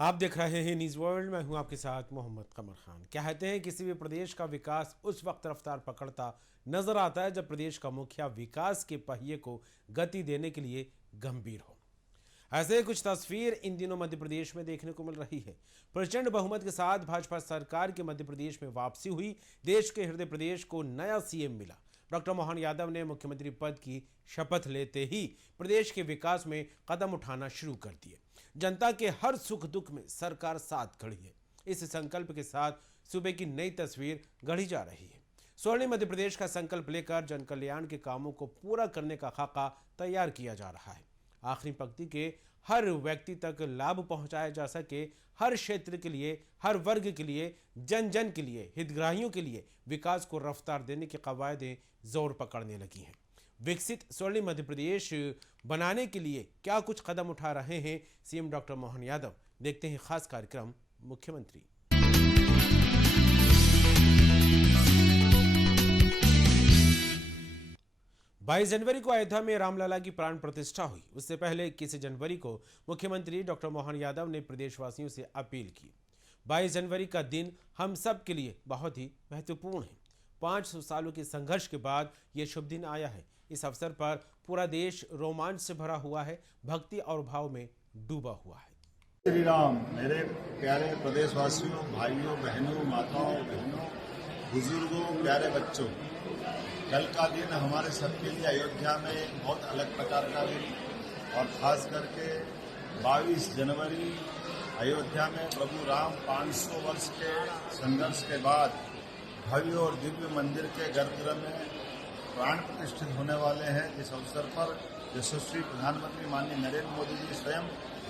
आप देख रहे हैं न्यूज वर्ल्ड। मैं हूं आपके साथ मोहम्मद कमर खान। कहते हैं किसी भी प्रदेश का विकास उस वक्त रफ्तार पकड़ता नजर आता है जब प्रदेश का मुखिया विकास के पहिए को गति देने के लिए गंभीर हो। ऐसे ही कुछ तस्वीर इन दिनों मध्य प्रदेश में देखने को मिल रही है। प्रचंड बहुमत के साथ भाजपा सरकार की मध्य प्रदेश में वापसी हुई। देश के हृदय प्रदेश को नया सीएम मिला। डॉक्टर मोहन यादव ने मुख्यमंत्री पद की शपथ लेते ही प्रदेश के विकास में कदम उठाना शुरू कर दिए। जनता के हर सुख दुख में सरकार साथ खड़ी है। इस संकल्प के साथ सूबे की नई तस्वीर गढ़ी जा रही है। स्वर्णिम मध्य प्रदेश का संकल्प लेकर जन कल्याण के कामों को पूरा करने का खाका तैयार किया जा रहा है। आखिरी पंक्ति के हर व्यक्ति तक लाभ पहुंचाया जा सके, हर क्षेत्र के लिए, हर वर्ग के लिए, जन जन के लिए, हितग्राहियों के लिए विकास को रफ्तार देने की कवायदें जोर पकड़ने लगी हैं। विकसित स्वर्णिम मध्य प्रदेश बनाने के लिए क्या कुछ कदम उठा रहे हैं सीएम डॉक्टर मोहन यादव, देखते हैं खास कार्यक्रम मुख्यमंत्री। 22 जनवरी को अयोध्या में रामलला की प्राण प्रतिष्ठा हुई। उससे पहले 21 जनवरी को मुख्यमंत्री डॉक्टर मोहन यादव ने प्रदेशवासियों से अपील की। 22 जनवरी का दिन हम सब के लिए बहुत ही महत्वपूर्ण है। 500 सालों के संघर्ष के बाद ये शुभ दिन आया है। इस अवसर पर पूरा देश रोमांच से भरा हुआ है, भक्ति और भाव में डूबा हुआ है। श्री राम। मेरे प्यारे प्रदेशवासियों, भाइयों बहनों, माताओं बहनों, बुजुर्गों, प्यारे बच्चों, कल का दिन हमारे सबके लिए अयोध्या में एक बहुत अलग प्रकार का दिन और खास करके 22 जनवरी अयोध्या में प्रभु राम 500 वर्ष के संघर्ष के बाद भव्य और दिव्य मंदिर के गर्भगृह में प्राण प्रतिष्ठित होने वाले हैं। इस अवसर पर यशस्वी प्रधानमंत्री माननीय नरेंद्र मोदी जी स्वयं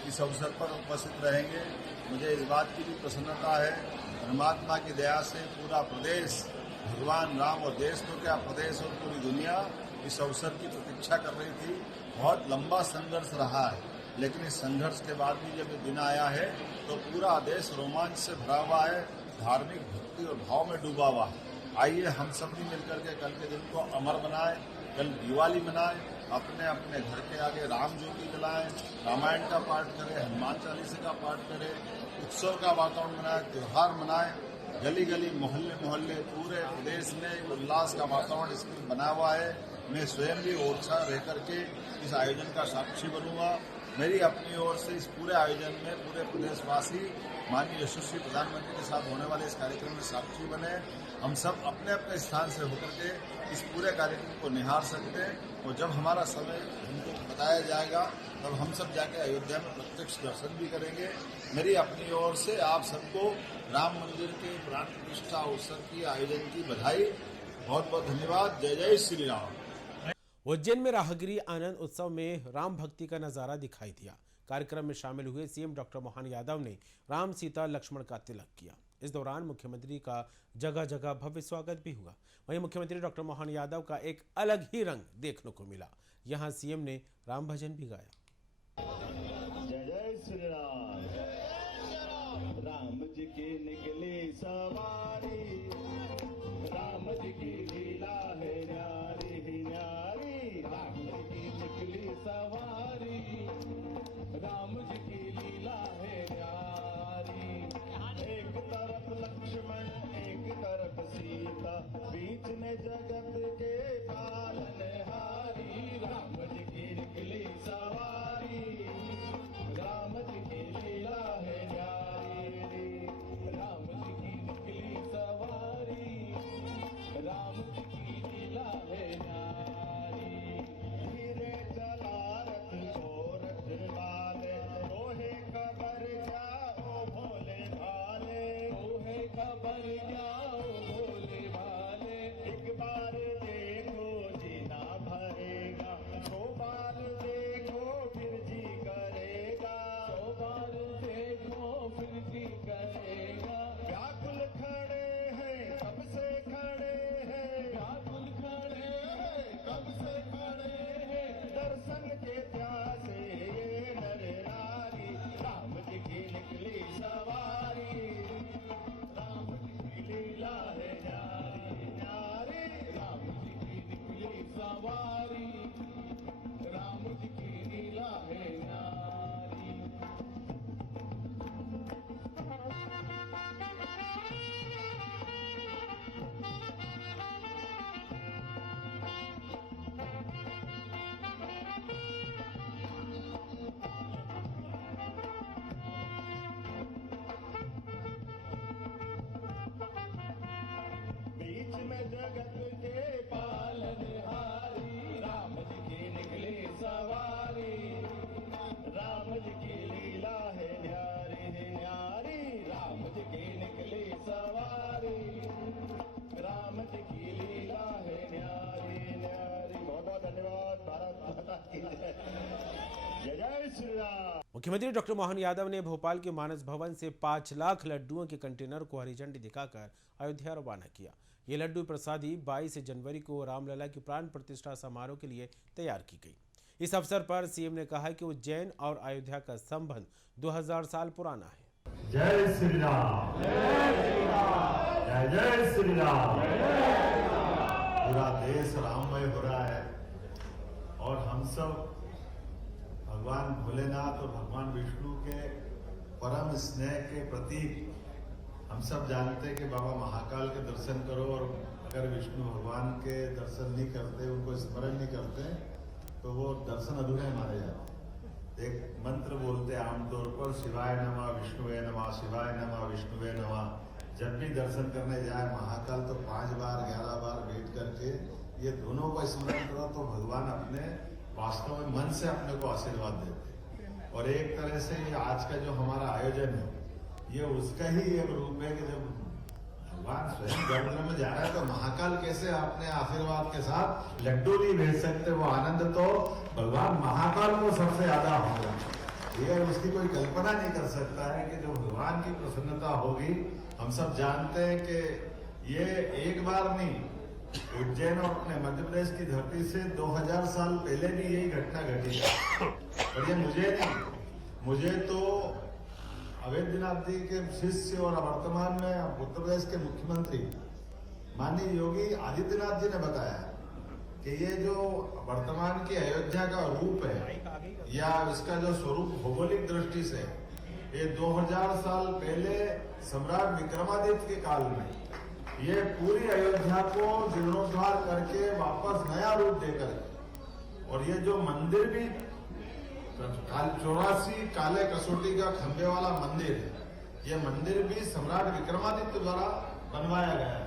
इस अवसर पर उपस्थित रहेंगे। मुझे इस बात की भी प्रसन्नता है, परमात्मा की दया से पूरा प्रदेश, भगवान राम और देश तो क्या प्रदेश और पूरी दुनिया इस अवसर की प्रतीक्षा कर रही थी। बहुत लंबा संघर्ष रहा है, लेकिन इस संघर्ष के बाद भी जब ये दिन आया है तो पूरा देश रोमांच से भरा हुआ है, धार्मिक भक्ति और भाव में डूबा हुआ है। आइए हम सब भी मिलकर के कल के दिन को अमर बनाएं, कल दिवाली मनाएं, अपने अपने घर के आगे राम ज्योति जलाएं, रामायण का पाठ करें, हनुमान चालीसा का पाठ करें, उत्सव का वातावरण बनाएं, त्योहार मनाएं। गली गली मोहल्ले मोहल्ले पूरे प्रदेश में उल्लास का वातावरण इसमें बना हुआ है। मैं स्वयं भी ओरछा रह करके इस आयोजन का साक्षी बनूंगा। मेरी अपनी ओर से इस पूरे आयोजन में पूरे प्रदेशवासी माननीय यशस्वी प्रधानमंत्री के साथ होने वाले इस कार्यक्रम में साक्षी बने। हम सब अपने अपने स्थान से होकर के इस पूरे कार्यक्रम को निहार सकते हैं और जब हमारा समय हमको बताया जाएगा तब हम सब जाके अयोध्या में प्रत्यक्ष दर्शन भी करेंगे। मेरी अपनी ओर से आप सबको राम मंदिर के प्राण प्रतिष्ठा उत्सव की आयोजन की बधाई। बहुत बहुत धन्यवाद। जय जय श्री राम। उज्जैन में राहगिरी आनंद उत्सव में राम भक्ति का नजारा दिखाई दिया। कार्यक्रम में शामिल हुए सीएम डॉक्टर मोहन यादव ने राम सीता लक्ष्मण का तिलक किया। इस दौरान मुख्यमंत्री का जगह जगह भव्य स्वागत भी हुआ। वहीं मुख्यमंत्री डॉक्टर मोहन यादव का एक अलग ही रंग देखने को मिला। यहां सीएम ने राम भजन भी गाया। जय जय श्री राम। राम जी की निकली सवारी, राम जी की लीला है न्यारी न्यारी। राम जी की निकली सवारी, राम जी की लीला है न्यारी। एक तरफ लक्ष्मण एक तरफ सीता, बीच में जगत के पालनहारी। राम जी की निकली सवारी, राम जी की श्री राम। मुख्यमंत्री डॉक्टर मोहन यादव ने भोपाल के मानस भवन से 5 लाख लड्डुओं के कंटेनर को हरी झंडी दिखाकर अयोध्या रवाना किया। ये लड्डू प्रसादी 22 जनवरी को रामलला की प्राण प्रतिष्ठा समारोह के लिए तैयार की गई। इस अवसर पर सीएम ने कहा कि उज्जैन और अयोध्या का संबंध 2000 साल पुराना है। जय श्री राम, जय जय श्री राम। पूरा देश राममय हो रहा है और हम सब भगवान भोलेनाथ और भगवान विष्णु के परम स्नेह के प्रतीक हम सब जानते हैं कि बाबा महाकाल के दर्शन करो, और अगर विष्णु भगवान के दर्शन नहीं करते, उनको स्मरण नहीं करते, तो वो दर्शन अधूरे माने जाते। एक मंत्र बोलते आमतौर पर, शिवाय नमः, विष्णुवे नमः, शिवाय नमः, विष्णुवे नमः। जब भी दर्शन करने जाए महाकाल तो 5 बार 11 बार बैठ करके ये दोनों को स्मरण करो, तो भगवान अपने वास्तव में मन से अपने को आशीर्वाद देते। और एक तरह से ये आज का जो हमारा आयोजन है, ये उसका ही एक रूप है कि जब भगवान स्वयं गर्भ में जा रहा है तो महाकाल कैसे अपने आशीर्वाद के साथ लड्डू नहीं भेज सकते। वो आनंद तो भगवान महाकाल को सबसे ज्यादा होगा। ये उसकी कोई कल्पना नहीं कर सकता है कि जो भगवान की प्रसन्नता होगी। हम सब जानते हैं कि ये एक बार नहीं, उज्जैन और अपने मध्य प्रदेश की धरती से 2000 साल पहले भी यही घटना घटी है। और ये मुझे नहीं, मुझे तो अवैधनाथ जी के शिष्य और वर्तमान में उत्तर प्रदेश के मुख्यमंत्री माननीय योगी आदित्यनाथ जी ने बताया कि ये जो वर्तमान की अयोध्या का रूप है या इसका जो स्वरूप भौगोलिक दृष्टि से, ये 2000 साल पहले सम्राट विक्रमादित्य के काल में ये पूरी अयोध्या को जीर्णोद्धार करके वापस नया रूप देकर, और ये जो मंदिर भी 84 काले कसौटी का खंभे वाला मंदिर है, ये मंदिर भी सम्राट विक्रमादित्य द्वारा बनवाया गया है।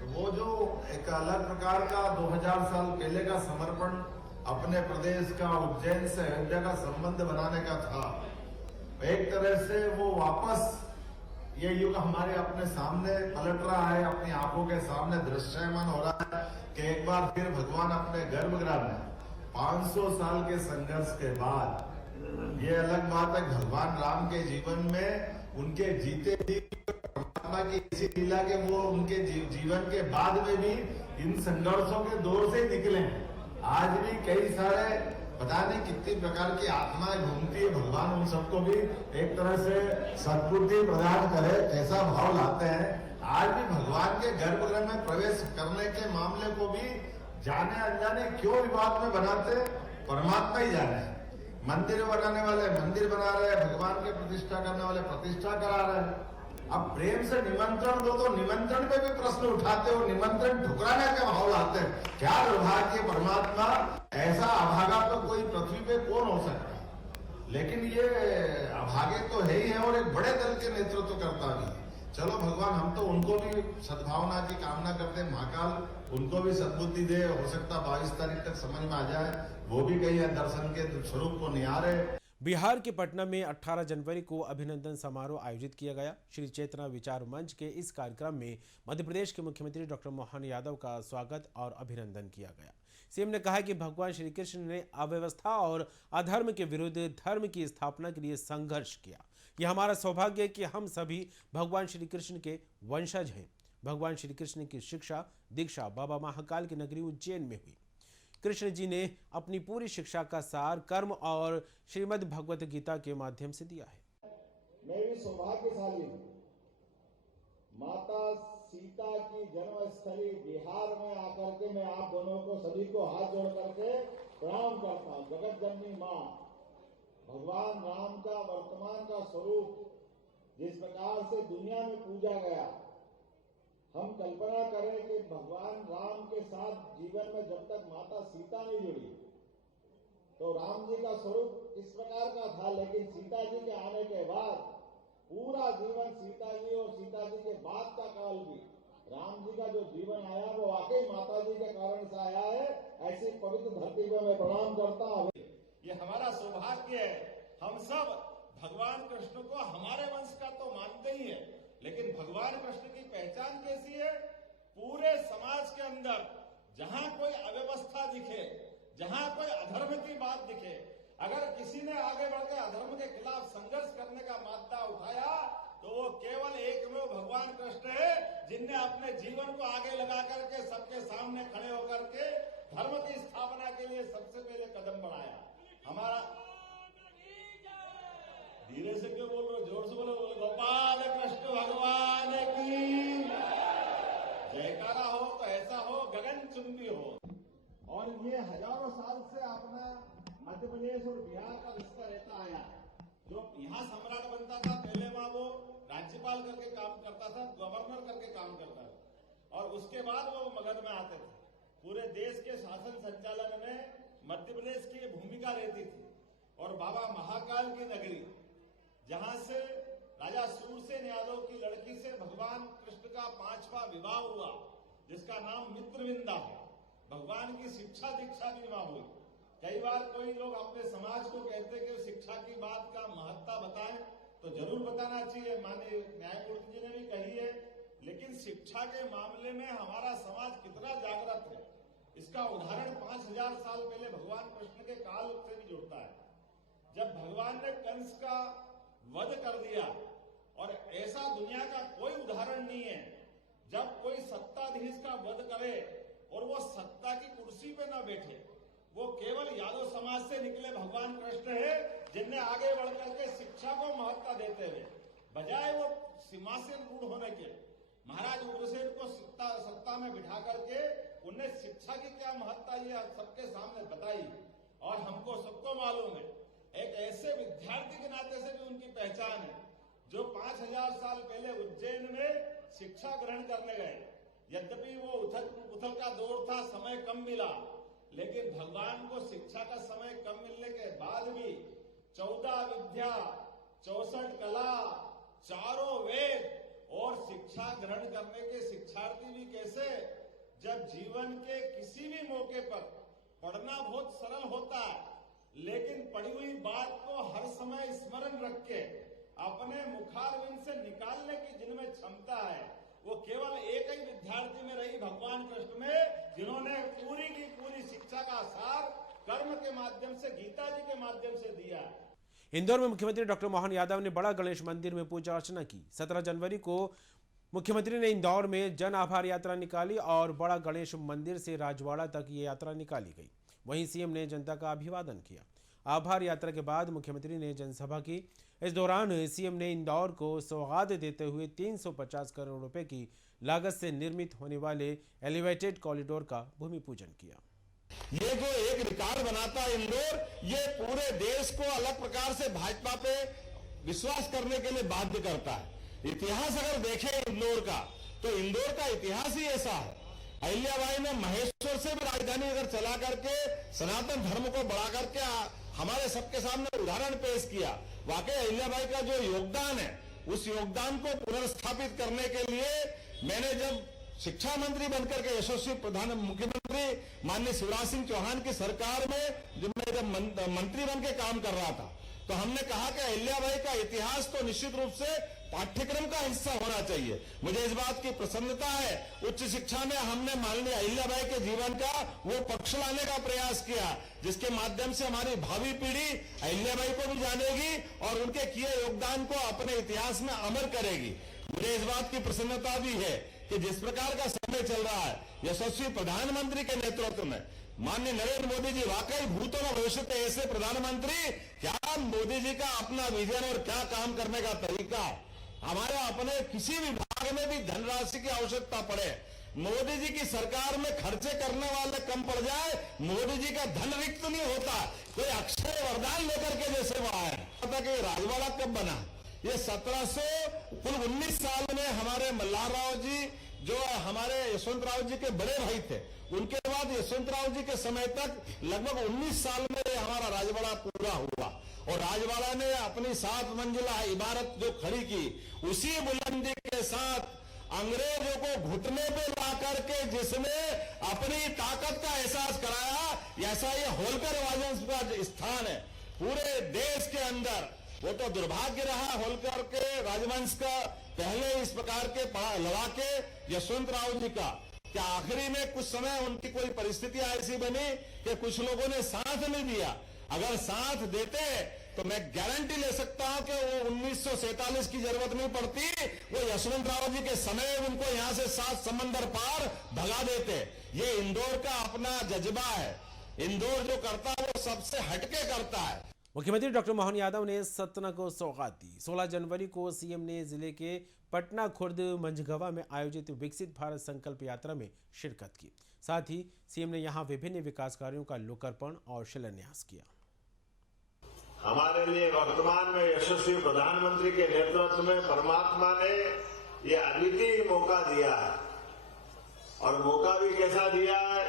तो वो जो एक अलग प्रकार का 2000 साल पहले का समर्पण अपने प्रदेश का, उज्जैन से अयोध्या का संबंध बनाने का था, एक तरह से वो वापस ये युग हमारे अपने सामने पलट रहा है, अपनी आंखों के सामने दृश्यमान हो रहा है कि एक बार फिर भगवान अपने गर्भगृह में 500 साल के संघर्ष के बाद, ये अलग बात है भगवान राम के जीवन में उनके जीते भी परमात्मा की ऐसी लीला के वो उनके जीवन के बाद में भी इन संघर्षों के दौर से निकले। आज भी कई सारे पता नहीं कितनी प्रकार की आत्माएं घूमती है, भगवान उन सबको भी एक तरह से सद्बुद्धि प्रदान करे, ऐसा भाव लाते हैं। आज भी भगवान के गर्भगृह में प्रवेश करने के मामले को भी जाने अनजाने क्यों विवाद में बनाते, परमात्मा ही जाने। मंदिर बनाने वाले मंदिर बना रहे, भगवान की प्रतिष्ठा करने वाले प्रतिष्ठा करा रहे। अब प्रेम से निमंत्रण दो तो निमंत्रण पे भी प्रश्न उठाते हो, निमंत्रण ठुकराने का भाव लाते हैं। क्या दुर्भाग्य परमात्मा, ऐसा अभागा तो कोई पृथ्वी पे कौन हो सकता है। लेकिन ये अभागे तो है ही है और एक बड़े दल के नेतृत्व करता भी है। चलो भगवान, हम तो उनको भी सद्भावना की कामना करते हैं, महाकाल उनको भी सद्बुद्धि दे। हो सकता 22 तारीख तक समझ में आ जाए, वो भी कहीं दर्शन के स्वरूप को निहारे। बिहार के पटना में 18 जनवरी को अभिनंदन समारोह आयोजित किया गया। श्री चेतना विचार मंच के इस कार्यक्रम में मध्य प्रदेश के मुख्यमंत्री डॉक्टर मोहन यादव का स्वागत और अभिनंदन किया गया। सीएम ने कहा कि भगवान श्री कृष्ण ने अव्यवस्था और अधर्म के विरुद्ध धर्म की स्थापना के लिए संघर्ष किया। यह हमारा सौभाग्य है कि हम सभी भगवान श्री कृष्ण के वंशज हैं। भगवान श्री कृष्ण की शिक्षा दीक्षा बाबा महाकाल की नगरी उज्जैन में हुई। कृष्ण जी ने अपनी पूरी शिक्षा का सार कर्म और श्रीमद् भगवत गीता के माध्यम से दिया है। मैं भी सौभाग्यशाली हूँ। माता सीता की जन्मस्थली बिहार में आकर के मैं आप दोनों को सभी को हाथ जोड़ करके प्रणाम करता हूँ। जगत जननी माँ, भगवान राम का वर्तमान का स्वरूप जिस प्रकार से दुनिया में पूजा गया, हम कल्पना करें कि भगवान राम के साथ जीवन में जब तक माता सीता नहीं जुड़ी तो राम जी का स्वरूप इस प्रकार का था, लेकिन सीता जी के आने के बाद पूरा जीवन सीता जी और सीता जी के बाद का काल भी राम जी का जो जीवन आया वो वाकई माता जी के कारण से आया है। ऐसी पवित्र धरती पर मैं प्रणाम करता हूँ। ये हमारा सौभाग्य है। हम सब भगवान कृष्ण को हमारे वंश का तो मानते ही है, लेकिन भगवान कृष्ण की पहचान कैसी है? पूरे समाज के अंदर जहां कोई अव्यवस्था दिखे, जहां कोई अधर्म की बात दिखे, अगर किसी ने आगे बढ़कर अधर्म के खिलाफ संघर्ष करने का मादा उठाया तो वो केवल एकमेव भगवान कृष्ण है, जिनने अपने जीवन को आगे लगा करके सबके सामने खड़े होकर के धर्म की स्थापना के लिए सबसे पहले कदम बढ़ाया। हमारा धीरे से क्यों बोल रहे हो, जोर से बोलो, गोपाल कृष्ण भगवान की जयकारा हो तो ऐसा हो गगनचुंबी हो। और ये हजारों साल से अपना मध्य प्रदेश और बिहार का रिश्ता रहता आया। जो यहाँ सम्राट बनता था पहले वहां वो राज्यपाल करके काम करता था, गवर्नर करके काम करता था, और उसके बाद वो मगध में आते थे। पूरे देश के शासन संचालन में मध्य प्रदेश की भूमिका रहती थी। और बाबा महाकाल की नगरी, जहां से राजा सूरसेन यादव की लड़की से भगवान कृष्ण का 5वां विवाह हुआ, जिसका नाम मित्रविंदा है। भगवान की शिक्षा दीक्षा भी वहां हुई। कई बार कोई लोग अपने समाज को कहते कि शिक्षा की बात का महत्ता बताएं, तो जरूर बताना चाहिए, माननीय न्यायमूर्ति जी ने भी कही है। लेकिन शिक्षा के मामले में हमारा समाज कितना जागृत है, इसका उदाहरण 5000 साल पहले भगवान कृष्ण के काल से भी जुड़ता है। जब भगवान ने कंस का वध कर दिया, और ऐसा दुनिया का कोई उदाहरण नहीं है जब कोई सत्ताधीश का वध करे और वो सत्ता की कुर्सी पे न बैठे। वो केवल यादव समाज से निकले भगवान कृष्ण है, जिनने आगे बढ़कर के शिक्षा को महत्ता देते हुए, बजाय वो सिंहासन रूढ़ होने के, महाराज उग्रसेन को सत्ता में बिठा करके उन्हें शिक्षा की क्या महत्ता ये सबके सामने बताई। और हमको सबको मालूम है, एक ऐसे विद्यार्थी के नाते से भी उनकी पहचान है जो 5000 साल पहले उज्जैन में शिक्षा ग्रहण करने गए। यद्यपि वो उथल का दौर था, समय कम मिला, लेकिन भगवान को शिक्षा का समय कम मिलने के बाद भी 14 विद्या, 64 कला, 4 वेद और शिक्षा ग्रहण करने के शिक्षार्थी भी कैसे, जब जीवन के किसी भी मौके पर पढ़ना बहुत सरल होता है, लेकिन पढ़ी हुई बात को हर समय स्मरण रख के अपने मुखारविंद से निकालने की जिनमें क्षमता है, वो केवल एक ही विद्यार्थी में रही, भगवान कृष्ण में, जिन्होंने पूरी की पूरी शिक्षा का सार कर्म के माध्यम से, गीता जी के माध्यम से दिया। इंदौर में मुख्यमंत्री डॉक्टर मोहन यादव ने बड़ा गणेश मंदिर में पूजा अर्चना की। 17 जनवरी को मुख्यमंत्री ने इंदौर में जन आभार यात्रा निकाली और बड़ा गणेश मंदिर से राजवाड़ा तक ये यात्रा निकाली गई। वहीं सीएम ने जनता का अभिवादन किया। आभार यात्रा के बाद मुख्यमंत्री ने जनसभा की। इस दौरान सीएम ने इंदौर को सौगात देते हुए 350 करोड़ रुपए की लागत से निर्मित होने वाले एलिवेटेड कॉरिडोर का भूमि पूजन किया। ये जो एक रिकॉर्ड बनाता है इंदौर, ये पूरे देश को अलग प्रकार से भाजपा पे विश्वास करने के लिए बाध्य करता है। इतिहास अगर देखें इंदौर का, तो इंदौर का इतिहास ही ऐसा है। अहिल्याबाई ने महेश्वर से भी राजधानी अगर चला करके सनातन धर्म को बढ़ा करके हमारे सबके सामने उदाहरण पेश किया। वाकई अहिल्याबाई का जो योगदान है, उस योगदान को पुनर्स्थापित करने के लिए मैंने जब शिक्षा मंत्री बनकर के यशस्वी मुख्यमंत्री माननीय शिवराज सिंह चौहान की सरकार में जब मंत्री बन के काम कर रहा था, तो हमने कहा कि अहिल्याबाई का इतिहास तो निश्चित रूप से पाठ्यक्रम का हिस्सा होना चाहिए। मुझे इस बात की प्रसन्नता है, उच्च शिक्षा में हमने माननीय अहिल्याबाई के जीवन का वो पक्ष लाने का प्रयास किया, जिसके माध्यम से हमारी भावी पीढ़ी अहिल्याबाई को भी जानेगी और उनके किए योगदान को अपने इतिहास में अमर करेगी। मुझे इस बात की प्रसन्नता भी है कि जिस प्रकार का समय चल रहा है, यशस्वी प्रधानमंत्री के नेतृत्व में माननीय नरेंद्र मोदी जी वाकई भूतों और भविष्य के ऐसे प्रधानमंत्री, क्या मोदी जी का अपना विजन और क्या काम करने का तरीका है। हमारे अपने किसी भी भाग में भी धनराशि की आवश्यकता पड़े, मोदी जी की सरकार में खर्चे करने वाले कम पड़ जाए, मोदी जी का धन रिक्त नहीं होता, कोई अक्षय वरदान लेकर के जैसे वो आए। पता कि राजवाड़ा कब बना, ये 19 साल में हमारे मल्हारराव जी जो हमारे यशवंतराव जी के बड़े भाई थे, उनके बाद यशवंतराव जी के समय तक लगभग 19 साल में हमारा राजवाड़ा पूरा हुआ। और राजवाड़ा ने अपनी 7 मंजिला इमारत जो खड़ी की, उसी बुलंदी के साथ अंग्रेजों को घुटने पे ला करके जिसने अपनी ताकत का एहसास कराया, ऐसा ये होलकर राजवंश का स्थान है पूरे देश के अंदर। वो तो दुर्भाग्य रहा होलकर के राजवंश का, पहले इस प्रकार के लड़ाके यशवंतराव जी का, कि आखिरी में कुछ समय उनकी कोई परिस्थिति ऐसी बनी कि कुछ लोगों ने साथ नहीं दिया अगर साथ देते तो मैं गारंटी ले सकता हूं कि वो 1947 की जरूरत नहीं पड़ती, वो यशवंतराव जी के समय उनको यहां से 7 समंदर पार भगा देते। ये इंदौर का अपना जज्बा है। इंदौर जो करता है वो सबसे हटके करता है। मुख्यमंत्री डॉक्टर मोहन यादव ने सतना को सौगात दी। 16 जनवरी को सीएम ने जिले के पटना खुर्द मंझगवा में आयोजित विकसित भारत संकल्प यात्रा में शिरकत की। साथ ही सीएम ने यहां विभिन्न विकास कार्यों का लोकार्पण और शिलान्यास किया। हमारे लिए वर्तमान में यशस्वी प्रधानमंत्री के नेतृत्व में परमात्मा ने ये अद्वितीय मौका दिया है, और मौका भी कैसा दिया है,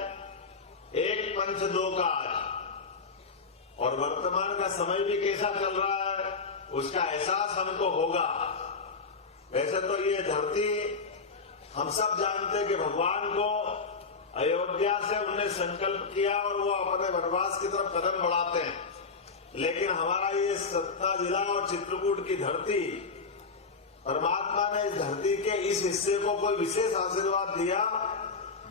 एक पंच दो काज, और वर्तमान का समय भी कैसा चल रहा है उसका एहसास हमको होगा। वैसे तो ये धरती हम सब जानते हैं कि भगवान को अयोध्या से उन्होंने संकल्प किया और वो अपने वनवास की तरफ कदम बढ़ाते हैं, लेकिन हमारा ये सतना जिला और चित्रकूट की धरती, परमात्मा ने इस धरती के इस हिस्से को कोई विशेष आशीर्वाद दिया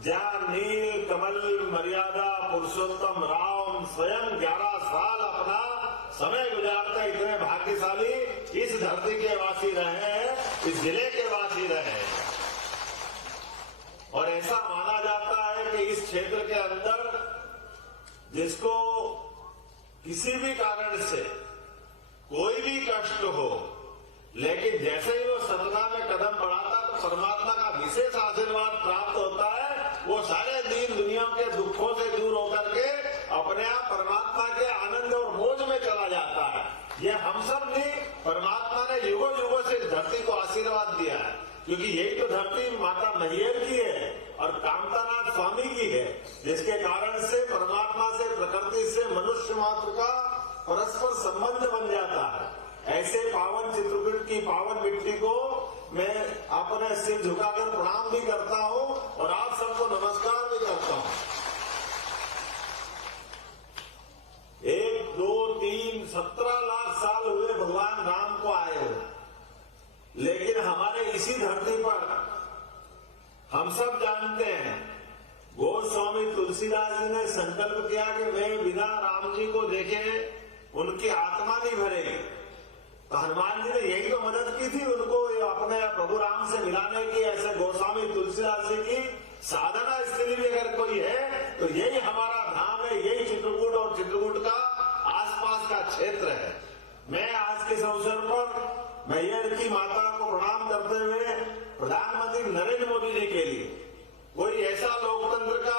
जहां नील कमल मर्यादा पुरुषोत्तम राम स्वयं 11 साल अपना समय गुजारते इतने भाग्यशाली इस धरती के वासी रहे हैं, इस जिले के वासी रहे हैं। और ऐसा माना जाता है कि इस क्षेत्र के अंदर जिसको किसी भी कारण से कोई भी कष्ट हो, लेकिन जैसे ही वो सतना में कदम बढ़ाता तो परमात्मा का विशेष आशीर्वाद प्राप्त होता है। वो सारे दीन दुनिया के दुखों से दूर होकर के अपने आप परमात्मा के आनंद और मौज में चला जाता है। ये हम सब ने परमात्मा ने युगों युगों से इस धरती को आशीर्वाद दिया है, क्योंकि यही तो धरती माता मैहर की है और कामतानाथ स्वामी की है, जिसके कारण से परमात्मा से प्रकृति से मनुष्य मात्र का परस्पर संबंध बन जाता है। ऐसे पावन चित्रकूट की पावन मिट्टी को मैं अपने सिर झुकाकर प्रणाम भी करता हूं और आप सबको नमस्कार भी करता हूं। 1, 2, 3, 17 लाख साल हुए भगवान राम को आए हुए, लेकिन हमारे इसी धरती पर हम सब जानते हैं गोस्वामी तुलसीदास जी ने संकल्प किया कि मैं बिना राम जी को देखे उनकी आत्मा नहीं भरेगी। तो हनुमान जी ने यही तो मदद की थी उनको अपने प्रभु राम से मिलाने की। ऐसे गोस्वामी तुलसीदास जी की साधना स्थिति भी अगर कोई है तो यही हमारा धाम है, यही चित्रकूट और चित्रकूट का आसपास का क्षेत्र है। मैं आज के इस अवसर पर मैहर की माता को प्रणाम करते हुए प्रधानमंत्री नरेंद्र मोदी जी के लिए कोई ऐसा लोकतंत्र का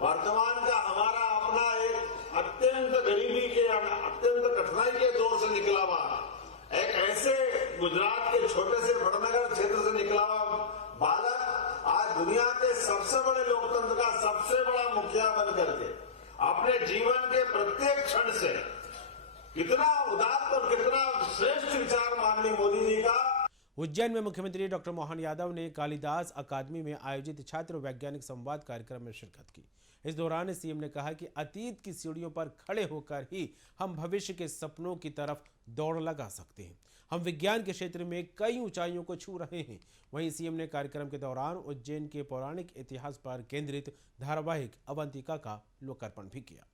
वर्तमान का हमारा अपना एक अत्यंत गरीबी के अत्यंत कठिनाई के दौर से निकला हुआ एक ऐसे गुजरात के छोटे से वडनगर क्षेत्र से निकला हुआ बालक आज दुनिया के सबसे बड़े लोकतंत्र का सबसे बड़ा मुखिया बन करके अपने जीवन के प्रत्येक क्षण से कितना उदात्त और कितना श्रेष्ठ विचार माननीय मोदी जी का। उज्जैन में मुख्यमंत्री डॉक्टर मोहन यादव ने कालिदास अकादमी में आयोजित छात्र वैज्ञानिक संवाद कार्यक्रम में शिरकत की। इस दौरान सीएम ने कहा कि अतीत की सीढ़ियों पर खड़े होकर ही हम भविष्य के सपनों की तरफ दौड़ लगा सकते हैं। हम विज्ञान के क्षेत्र में कई ऊंचाइयों को छू रहे हैं। वहीं सीएम ने कार्यक्रम के दौरान उज्जैन के पौराणिक इतिहास पर केंद्रित धारावाहिक अवंतिका का लोकार्पण भी किया।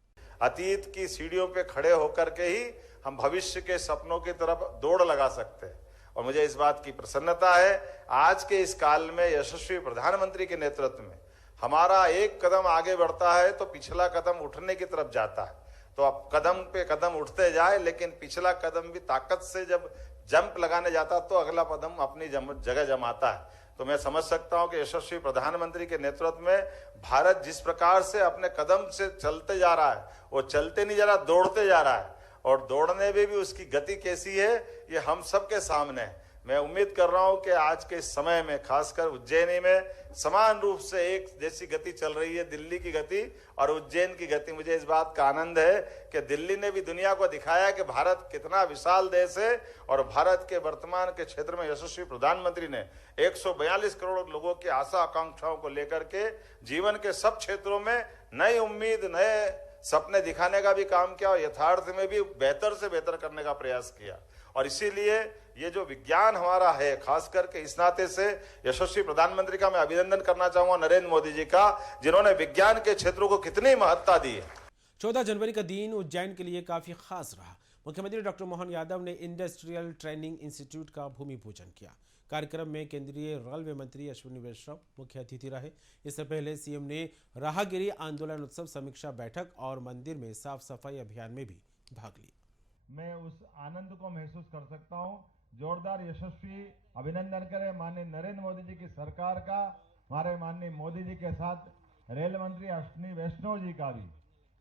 अतीत की सीढ़ियों पे खड़े होकर के ही हम भविष्य के सपनों की तरफ दौड़ लगा सकते हैं, और मुझे इस बात की प्रसन्नता है आज के इस काल में यशस्वी प्रधानमंत्री के नेतृत्व में हमारा एक कदम आगे बढ़ता है तो पिछला कदम उठने की तरफ जाता है। तो अब कदम पे कदम उठते जाए, लेकिन पिछला कदम भी ताकत से जब जंप लगाने जाता तो अगला कदम अपनी जगह जमाता है। तो मैं समझ सकता हूं कि यशस्वी प्रधानमंत्री के नेतृत्व में भारत जिस प्रकार से अपने कदम से चलते जा रहा है, वो चलते नहीं जा रहा, दौड़ते जा रहा है, और दौड़ने में भी उसकी गति कैसी है ये हम सबके सामने है। मैं उम्मीद कर रहा हूं कि आज के समय में खासकर उज्जैनी में समान रूप से एक जैसी गति चल रही है, दिल्ली की गति और उज्जैन की गति। मुझे इस बात का आनंद है कि दिल्ली ने भी दुनिया को दिखाया कि भारत कितना विशाल देश है, और भारत के वर्तमान के क्षेत्र में यशस्वी प्रधानमंत्री ने 142 करोड़ लोगों की आशा आकांक्षाओं को लेकर के जीवन के सब क्षेत्रों में नई उम्मीद, नए सपने दिखाने का भी काम किया और यथार्थ में भी बेहतर से बेहतर करने का प्रयास किया। और इसीलिए ये जो विज्ञान हमारा है, खास करके इस नाते से यशस्वी प्रधानमंत्री का मैं अभिनंदन करना चाहूंगा, नरेंद्र मोदी जी का, जिन्होंने विज्ञान के क्षेत्रों को कितनी महत्ता दी है। 14 जनवरी का दिन उज्जैन के लिए काफी खास रहा। मुख्यमंत्री डॉक्टर मोहन यादव ने इंडस्ट्रियल ट्रेनिंग इंस्टीट्यूट का भूमि पूजन किया। कार्यक्रम में केंद्रीय रेलवे मंत्री अश्विनी वैष्णव मुख्य अतिथि रहे। इससे पहले सीएम ने राहगिरी आंदोलन उत्सव समीक्षा बैठक और मंदिर में साफ सफाई अभियान में भी भाग लिया। मैं उस आनंद को महसूस कर सकता हूं। जोरदार यशस्वी अभिनंदन करें माननीय नरेंद्र मोदी जी की सरकार का, हमारे माननीय मोदी जी के साथ रेल मंत्री अश्विनी वैष्णव जी का भी,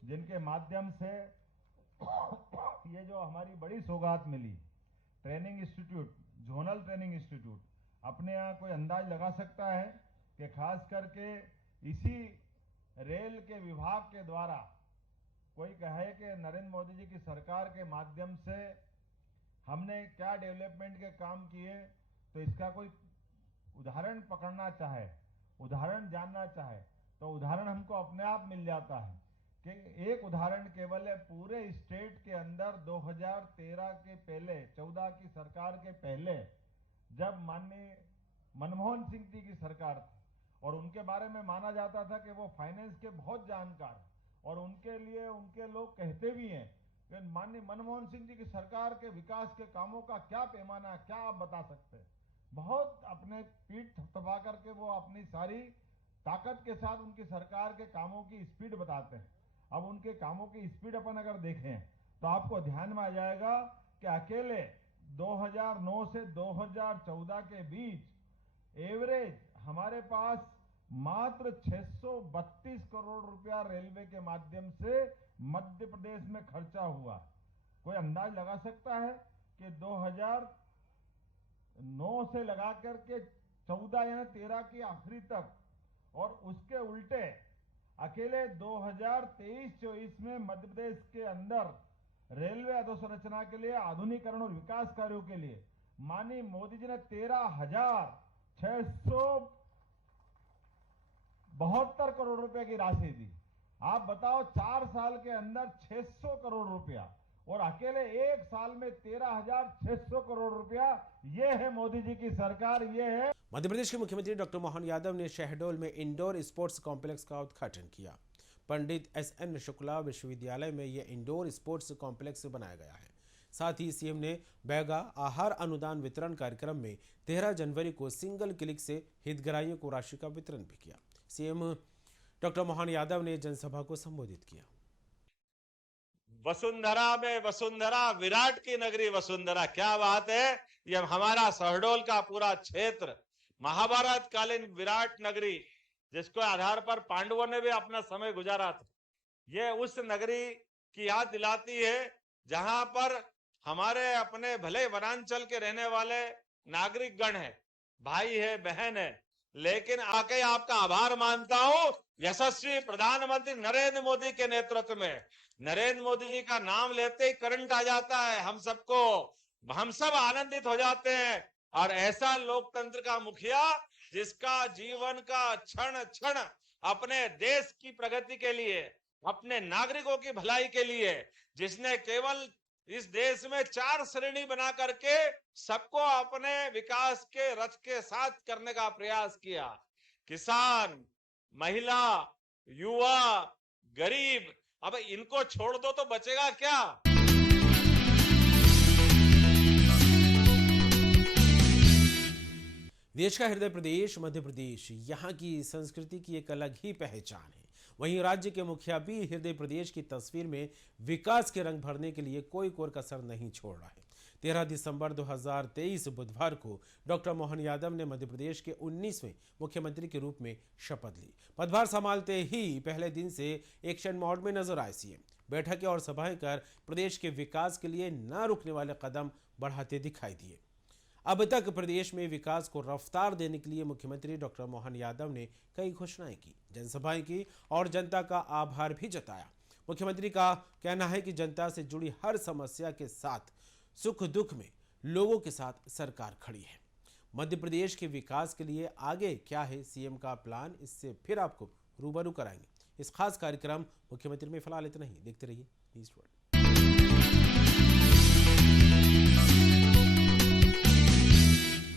जिनके माध्यम से ये जो हमारी बड़ी सौगात मिली, training institute, zonal training institute, अपने यहाँ कोई अंदाज लगा सकता है कि खास करके इसी रेल के विभाग के द्वारा कोई कहे कि नरेंद्र मोदी जी की सरकार के माध्यम से हमने क्या डेवलपमेंट के काम किए, तो इसका कोई उदाहरण पकड़ना चाहे, उदाहरण जानना चाहे, तो उदाहरण हमको अपने आप मिल जाता है कि एक उदाहरण केवल है। पूरे स्टेट के अंदर 2013 के पहले, 14 की सरकार के पहले, जब माननीय मनमोहन सिंह जी की सरकार थी और उनके बारे में माना जाता था कि वो फाइनेंस के बहुत जानकार, और उनके लिए उनके लोग कहते भी हैं कि माननीय मनमोहन सिंह जी की सरकार के विकास के कामों का क्या पैमाना, क्या आप बता सकते हैं। बहुत अपने पीठ थपथपा करके वो अपनी सारी ताकत के साथ उनकी सरकार के कामों की स्पीड बताते हैं। अब उनके कामों की स्पीड अपन अगर देखें तो आपको ध्यान में आ जाएगा कि अकेले 2009 से 2014 के बीच एवरेज हमारे पास मात्र 632 करोड़ रुपया रेलवे के माध्यम से मध्य प्रदेश में खर्चा हुआ। कोई अंदाज लगा सकता है कि 2009 से लगा करके 14 या 13 की आखिरी तक, और उसके उल्टे अकेले 2023-24 में मध्य प्रदेश के अंदर रेलवे अधोसंरचना के लिए, आधुनिकीकरण और विकास कार्यों के लिए माननीय मोदी जी ने 13,672 करोड़ रुपए की राशि दी। आप बताओ, 4 साल के अंदर 600 करोड़ रुपया, और अकेले एक साल में 13,600 करोड़ रुपया। ये है मोदी जी की सरकार, ये है। मध्य प्रदेश के मुख्यमंत्री डॉक्टर मोहन यादव ने शहडोल में इंडोर स्पोर्ट्स कॉम्प्लेक्स का उद्घाटन किया। पंडित SN शुक्ला विश्वविद्यालय में यह इंडोर स्पोर्ट्स कॉम्प्लेक्स बनाया गया है। साथ ही सीएम ने बैगा आहार अनुदान वितरण कार्यक्रम में 13 जनवरी को सिंगल क्लिक से हितग्राहियों को राशि का वितरण भी किया। सीएम डॉक्टर मोहन यादव ने जनसभा को संबोधित किया। वसुंधरा में वसुंधरा, विराट की नगरी वसुंधरा, क्या बात है। ये हमारा शहडोल का पूरा क्षेत्र महाभारत कालीन विराट नगरी, जिसको आधार पर पांडवों ने भी अपना समय गुजारा था, ये उस नगरी की याद दिलाती है जहां पर हमारे अपने भले वनांचल के रहने वाले नागरिक गण है, भाई है, बहन है, लेकिन आके आपका आभार मानता हूं यशस्वी प्रधानमंत्री नरेंद्र मोदी के नेतृत्व में। नरेंद्र मोदी जी का नाम लेते ही करंट आ जाता है, हम सब आनंदित हो जाते हैं। और ऐसा लोकतंत्र का मुखिया जिसका जीवन का क्षण क्षण अपने देश की प्रगति के लिए, अपने नागरिकों की भलाई के लिए, जिसने केवल इस देश में 4 श्रेणी बना करके सबको अपने विकास के रथ के साथ करने का प्रयास किया। किसान, महिला, युवा, गरीब, अब इनको छोड़ दो तो बचेगा क्या। देश का हृदय प्रदेश मध्य प्रदेश, यहाँ की संस्कृति की एक अलग ही पहचान है। वहीं राज्य के मुखिया भी हृदय प्रदेश की तस्वीर में विकास के रंग भरने के लिए कोई कसर नहीं छोड़ रहा है। 13 दिसंबर 2023 बुधवार को डॉक्टर मोहन यादव ने मध्य प्रदेश के 19वें मुख्यमंत्री के रूप में शपथ ली। पदभार संभालते ही पहले दिन से एक्शन मोड में नजर आए सीएम। बैठकें और सभाएं कर प्रदेश के विकास के लिए न रुकने वाले कदम बढ़ाते दिखाई दिए। अब तक प्रदेश में विकास को रफ्तार देने के लिए मुख्यमंत्री डॉक्टर मोहन यादव ने कई घोषणाएं की, जनसभाएं की और जनता का आभार भी जताया। मुख्यमंत्री का कहना है कि जनता से जुड़ी हर समस्या के साथ, सुख दुख में लोगों के साथ सरकार खड़ी है। मध्य प्रदेश के विकास के लिए आगे क्या है सीएम का प्लान, इससे फिर आपको रूबरू कराएंगे। इस खास कार्यक्रम मुख्यमंत्री में फिलहाल इतना ही। देखते रहिए न्यूज़ वर्ल्ड।